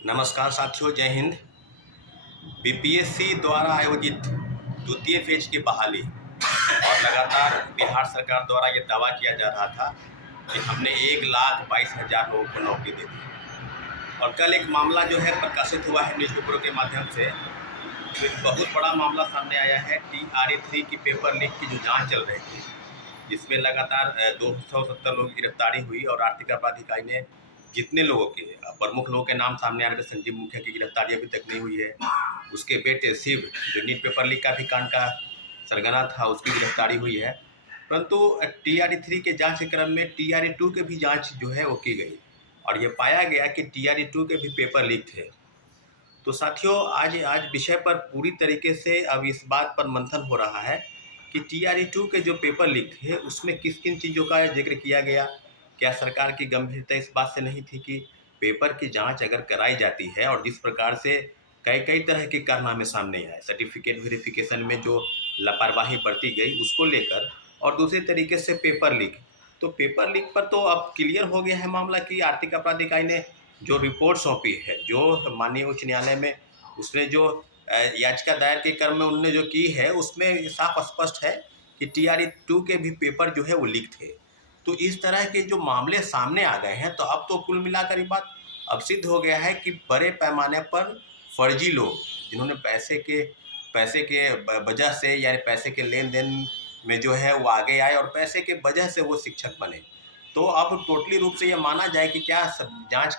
नमस्कार साथियों, जय हिंद। बीपीएससी द्वारा आयोजित द्वितीय फेज की बहाली और लगातार बिहार सरकार द्वारा ये दावा किया जा रहा था कि हमने 1,22,000 लोगों को नौकरी दे दी। और कल एक मामला जो है प्रकाशित हुआ है न्यूज़पेपरों के माध्यम से। तो एक बहुत बड़ा मामला सामने आया है TRE-3 की पेपर लीक की जो जांच चल रही थी, जिसमें लगातार 270 लोगों की गिरफ्तारी हुई और आर्थिक अपराध इकाई ने जितने लोगों के प्रमुख लोगों के नाम सामने आ रहे थे, संजीव मुखिया की गिरफ्तारी अभी तक नहीं हुई है। उसके बेटे शिव, जो नीट पेपर लीक का भी कांड का सरगना था, उसकी गिरफ्तारी हुई है। परंतु TRE-3 के जांच के क्रम में TRE-2 के भी जांच जो है वो की गई और ये पाया गया कि TRE-2 के भी पेपर लीक थे। तो साथियों, आज विषय पर पूरी तरीके से अब इस बात पर मंथन हो रहा है कि TRE-2 के जो पेपर लीक थे उसमें किन किन चीज़ों का जिक्र किया गया। क्या सरकार की गंभीरता इस बात से नहीं थी कि पेपर की जांच अगर कराई जाती है और जिस प्रकार से कई कई तरह के कारनामे सामने आए, सर्टिफिकेट वेरिफिकेशन में जो लापरवाही बरती गई उसको लेकर, और दूसरे तरीके से पेपर लीक। तो पेपर लीक पर तो अब क्लियर हो गया है मामला कि आर्थिक अपराध इकाई ने जो रिपोर्ट सौंपी है, जो माननीय उच्च न्यायालय में उसने जो याचिका दायर के क्रम में उन्होंने जो की है, उसमें साफ स्पष्ट है कि TRE-2 के भी पेपर जो है वो लीक थे। तो इस तरह के जो मामले सामने आ गए हैं, तो अब तो कुल मिलाकर ये बात अब सिद्ध हो गया है कि बड़े पैमाने पर फर्जी लोग, जिन्होंने पैसे के वजह से या पैसे के लेन देन में जो है वो आगे आए और पैसे के वजह से वो शिक्षक बने। तो अब टोटली रूप से ये माना जाए कि क्या जांच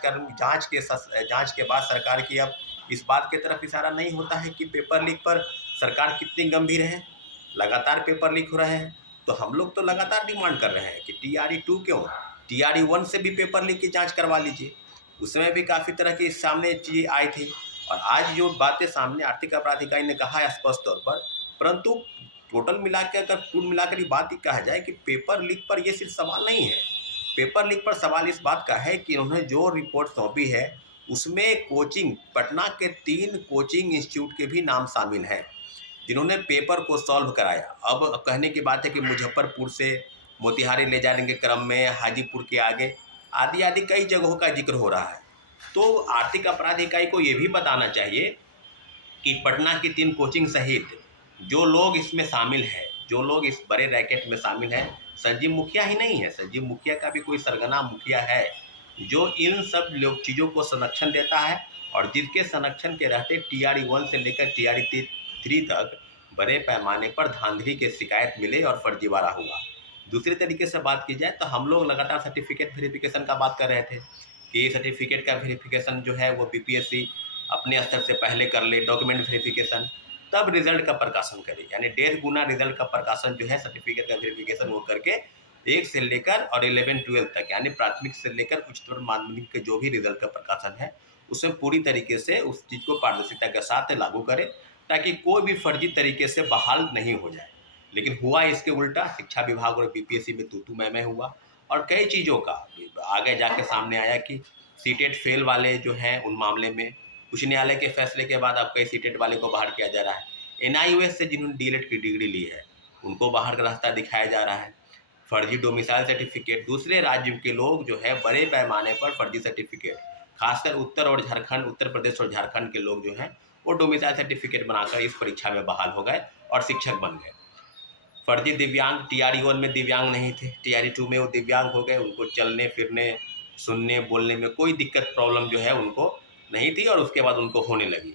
के बाद सरकार की अब इस बात की तरफ इशारा नहीं होता है कि पेपर लीक पर सरकार कितनी गंभीर है। लगातार पेपर लीक हो रहे हैं, तो हम लोग तो लगातार डिमांड कर रहे हैं कि TRE-2 क्यों, TRE-1 से भी पेपर लीक की जांच करवा लीजिए। उसमें भी काफ़ी तरह की सामने चीज़ें आई थी और आज जो बातें सामने आर्थिक अपराध इकाई ने कहा है स्पष्ट तौर पर। परंतु टोटल मिला के अगर कुल मिलाकर ये बात ही कहा जाए कि पेपर लीक पर ये सिर्फ सवाल नहीं है। पेपर लीक पर सवाल इस बात का है कि उन्होंने जो रिपोर्ट सौंपी है उसमें पटना के 3 कोचिंग इंस्टीट्यूट के भी नाम शामिल हैं, जिन्होंने पेपर को सॉल्व कराया। अब कहने की बात है कि मुजफ्फरपुर से मोतिहारी ले जाने के क्रम में हाजीपुर के आगे आदि आदि कई जगहों का जिक्र हो रहा है। तो आर्थिक अपराध इकाई को ये भी बताना चाहिए कि पटना की 3 कोचिंग सहित जो लोग इसमें शामिल हैं, जो लोग इस बड़े रैकेट में शामिल हैं, संजीव मुखिया ही नहीं है। संजीव मुखिया का भी कोई सरगना मुखिया है जो इन सब लोग चीज़ों को संरक्षण देता है और जिसके संरक्षण के रहते TRE-1 से लेकर TRE-3 तक बड़े पैमाने पर धांधली के शिकायत मिले और फर्जीवाड़ा हुआ। दूसरे तरीके से बात की जाए तो हम लोग लगातार सर्टिफिकेट वेरिफिकेशन का बात कर रहे थे कि सर्टिफिकेट का वेरिफिकेशन जो है वो BPSC अपने स्तर से पहले कर ले, डॉक्यूमेंट वेरिफिकेशन, तब रिजल्ट का प्रकाशन करे। यानी 1.5 गुना रिजल्ट का प्रकाशन जो है सर्टिफिकेट का वेरिफिकेशन वो करके 1 से लेकर और 11-12 तक, यानी प्राथमिक से लेकर उच्चतर माध्यमिक के जो भी रिजल्ट का प्रकाशन है उसमें पूरी तरीके से उस चीज़ को पारदर्शिता के साथ लागू करे, ताकि कोई भी फर्जी तरीके से बहाल नहीं हो जाए। लेकिन हुआ इसके उल्टा, शिक्षा विभाग और BPSC में तू मैं हुआ और कई चीज़ों का आगे जाके सामने आया कि सीटेट फेल वाले जो हैं उन मामले में उच्च न्यायालय के फैसले के बाद अब कई सीटेट वाले को बाहर किया जा रहा है। NIOS से जिन्होंने DELED की डिग्री ली है उनको बाहर का रास्ता दिखाया जा रहा है। फर्जी डोमिसाइल सर्टिफिकेट, दूसरे राज्य के लोग जो है बड़े पैमाने पर फर्जी सर्टिफिकेट, खासकर उत्तर प्रदेश और झारखंड के लोग जो हैं वो डोमिसाइल सर्टिफिकेट बनाकर इस परीक्षा में बहाल हो गए और शिक्षक बन गए। फर्जी दिव्यांग, TRE-1 में दिव्यांग नहीं थे, TRE-2 में वो दिव्यांग हो गए, उनको चलने फिरने सुनने बोलने में कोई दिक्कत प्रॉब्लम जो है उनको नहीं थी और उसके बाद उनको होने लगी।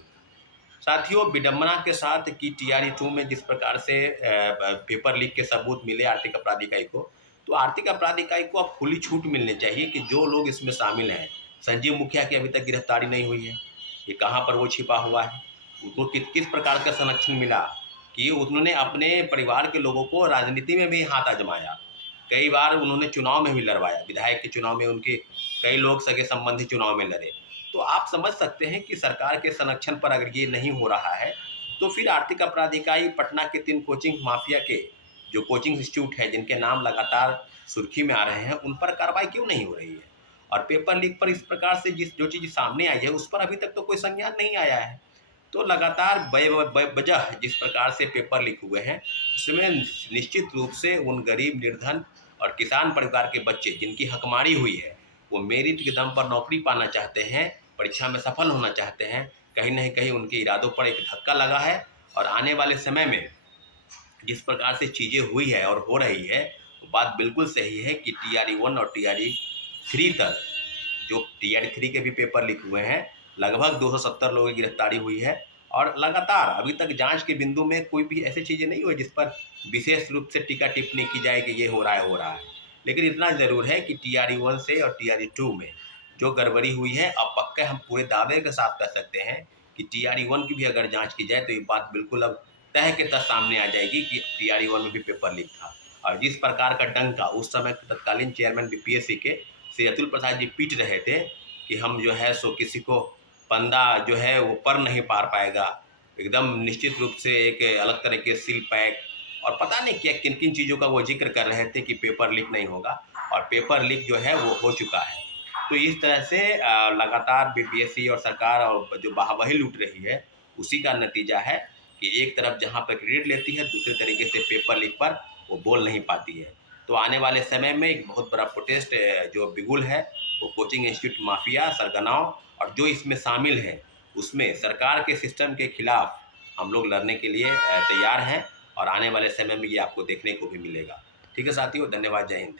साथियों, विडंबना के साथ कि TRE-2 में जिस प्रकार से पेपर लीक के सबूत मिले आर्थिक अपराध इकाई को, तो आर्थिक अपराध इकाई को अब खुली छूट मिलनी चाहिए कि जो लोग इसमें शामिल हैं, संजीव मुखिया की अभी तक गिरफ्तारी नहीं हुई है, ये कहाँ पर वो छिपा हुआ है, उनको किस प्रकार का संरक्षण मिला कि उन्होंने अपने परिवार के लोगों को राजनीति में भी हाथ आजमाया। कई बार उन्होंने चुनाव में भी लड़वाया, विधायक के चुनाव में उनके कई लोग सगे संबंधी चुनाव में लड़े। तो आप समझ सकते हैं कि सरकार के संरक्षण पर अगर ये नहीं हो रहा है, तो फिर आर्थिक अपराध इकाई पटना के 3 कोचिंग माफिया के जो कोचिंग इंस्टीट्यूट है, जिनके नाम लगातार सुर्खी में आ रहे हैं, उन पर कार्रवाई क्यों नहीं हो रही है। और पेपर लीक पर इस प्रकार से जो चीज़ सामने आई है उस पर अभी तक तो कोई संज्ञान नहीं आया है। तो लगातार बेवजह जिस प्रकार से पेपर लीक हुए हैं, इसमें निश्चित रूप से उन गरीब, निर्धन और किसान परिवार के बच्चे जिनकी हकमारी हुई है, वो मेरिट के दम पर नौकरी पाना चाहते हैं, परीक्षा में सफल होना चाहते हैं, कहीं न कहीं उनके इरादों पर एक धक्का लगा है। और आने वाले समय में जिस प्रकार से चीज़ें हुई है और हो रही है, वो बात बिल्कुल सही है कि टीआरई 1 और टीआरई 3 तक, जो टीआरई 3 के भी पेपर लीक हुए हैं, लगभग 270 लोगों की गिरफ्तारी हुई है। और लगातार अभी तक जांच के बिंदु में कोई भी ऐसी चीज़ें नहीं हुई जिस पर विशेष रूप से टीका टिप्पणी की जाए कि ये हो रहा है, हो रहा है। लेकिन इतना ज़रूर है कि टीआरई 1 से और टीआरई 2 में जो गड़बड़ी हुई है, अब पक्का हम पूरे दावे के साथ कह सकते हैं कि टीआरई 1 की भी अगर जाँच की जाए तो ये बात बिल्कुल अब तह के तह सामने आ जाएगी कि टीआरई 1 में भी पेपर लीक था। और जिस प्रकार का डंका उस समय के तत्कालीन चेयरमैन बीपीएससी के श्री अतुल प्रसाद जी पीट रहे थे कि हम जो है सो किसी को बंदा जो है वो पर नहीं पार पाएगा, एकदम निश्चित रूप से एक अलग तरह के सील पैक और पता नहीं क्या किन किन चीज़ों का वो जिक्र कर रहे थे कि पेपर लीक नहीं होगा, और पेपर लीक जो है वो हो चुका है। तो इस तरह से लगातार बीपीएससी और सरकार और जो वाहवाही लूट रही है, उसी का नतीजा है कि एक तरफ जहाँ पर क्रेडिट लेती है, दूसरे तरीके से पेपर लीक पर वो बोल नहीं पाती है। तो आने वाले समय में एक बहुत बड़ा प्रोटेस्ट जो बिगुल है, वो कोचिंग इंस्टीट्यूट माफिया, सरगनाओं और जो इसमें शामिल है, उसमें सरकार के सिस्टम के खिलाफ हम लोग लड़ने के लिए तैयार हैं। और आने वाले समय में ये आपको देखने को भी मिलेगा। ठीक है साथियों, धन्यवाद, जय हिंद।